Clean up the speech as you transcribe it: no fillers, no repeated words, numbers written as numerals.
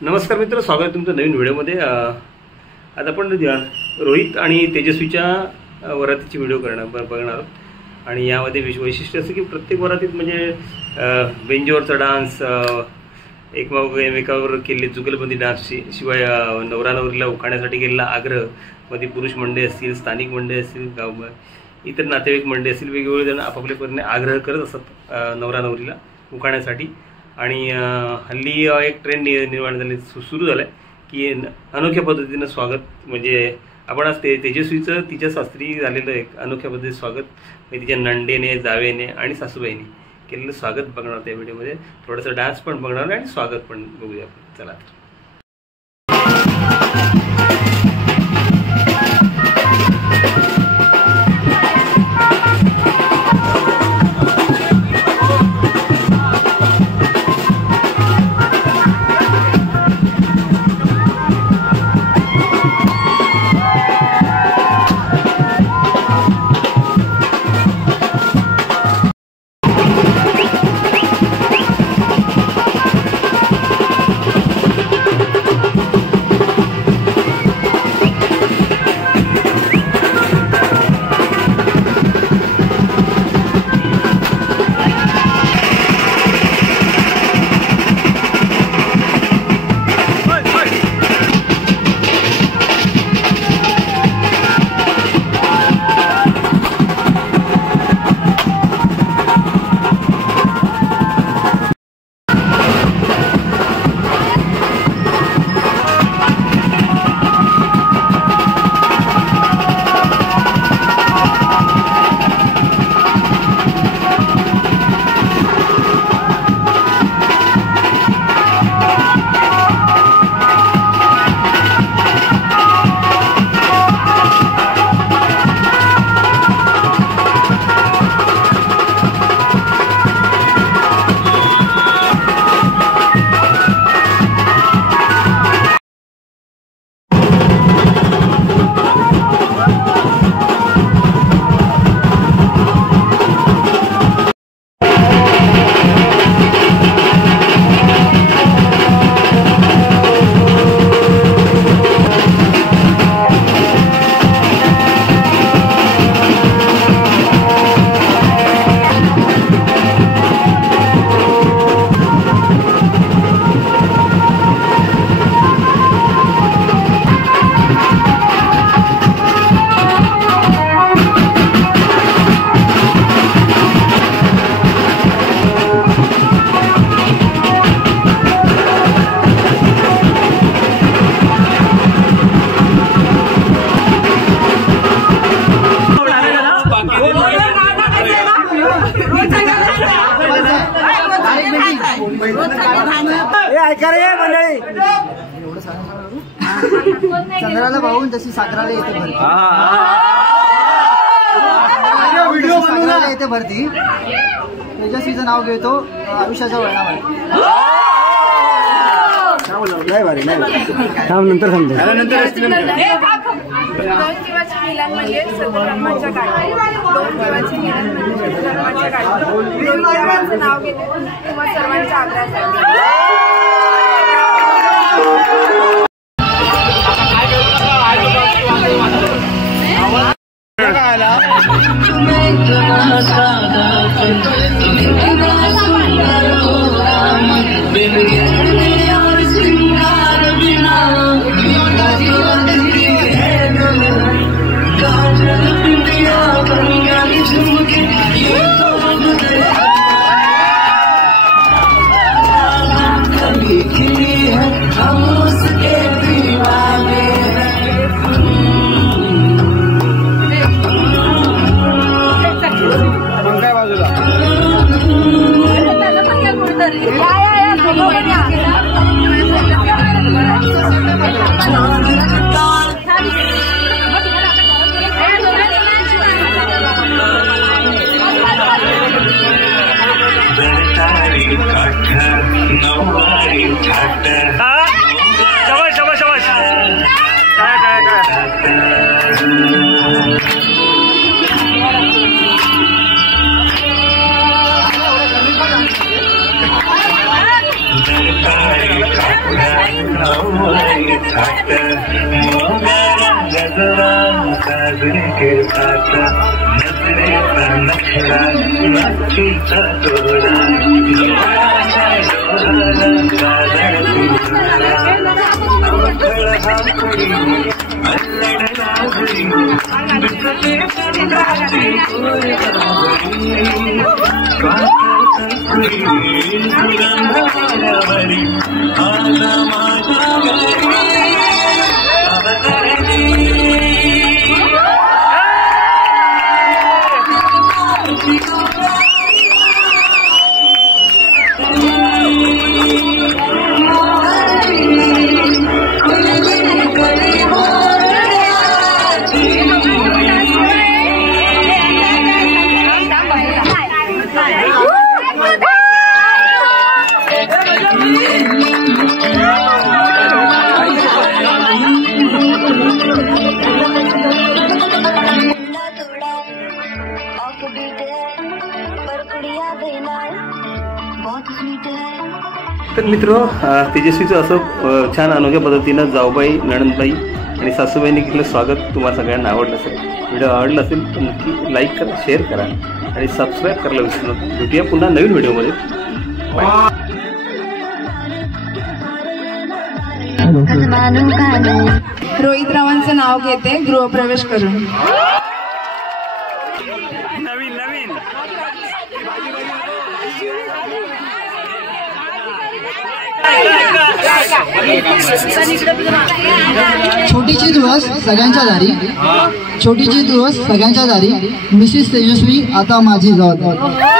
नमस्कार मित्र, स्वागत आहे तुमचं नवीन व्हिडिओमध्ये। आज आपण रोहित आणि तेजस्वीच्या वरातीची व्हिडिओ बघणार आहोत। आणि यामध्ये वैशिष्ट्य असं की प्रत्येक वरातीत म्हणजे बेंजोरचा डान्स, एकमेकावर केलेली जुगलबंदी डान्सची, शिवाय नवरा नवरीला उखाण्यासाठी केलेला आग्रह, मध्ये पुरुष मंडळी असतील, स्थानिक मंडळी असतील, गाव इतर नातेवाईक मंडळी असतील, वेगवेगळे जण आपापल्या परीने आग्रह करत असतात नवरा नवरीला उखाण्यासाठी। आणि हल्ली एक ट्रेंड निर्माण झाली, सुरू झाला आहे की अनोख्या पद्धतीनं स्वागत, म्हणजे आपण आज तेजस्वीचं तिच्या सासरी झालेलं एक अनोख्या पद्धतीने स्वागत, म्हणजे तिच्या नंडेने, जावेने आणि सासूबाईने केलेलं स्वागत बघणार त्या व्हिडिओमध्ये। थोडंसं डान्स पण बघणार आणि स्वागत पण बघूया आपण, चला। ऐका रे मंडळी, चंद्राला पाहून तशी सागराला येते भरती, सागराला येते भरती। तेजस्वीचं नाव घेतो आयुष्याच्या वळणावर। नंतर दोन जीवाची मिलन म्हणजे सद्गुणांच्या गाठी, दोन जीवाची मिलन म्हणजे सद्गुणांच्या गाठी, दोन जीवांचं नाव घेते तुम्हा सर्वांच्या आग्रहासाठी। शाबाश शाबाश काय तर मित्र, तेजस्वीचं असं छान अनोख्या पद्धतीनं जाऊबाई, नणंदबाई आणि सासूबाईंनी केलेलं स्वागत तुम्हाला सगळ्यांना आवडलं असेल. व्हिडिओ आवडला असेल तर नक्की लाईक करा, शेअर करा आणि सबस्क्राईब करायला विसरू नका. भेटूया पुन्हा नवीन व्हिडिओमध्ये. बाय. रोहित रावांचं नाव घेते गृहप्रवेश करून. छोटीची तुळस सगळ्यांच्या दारी, छोटीची तुळस सगळ्यांच्या दारी, मिसेस तेजस्वी आता माझी जबाबदारी.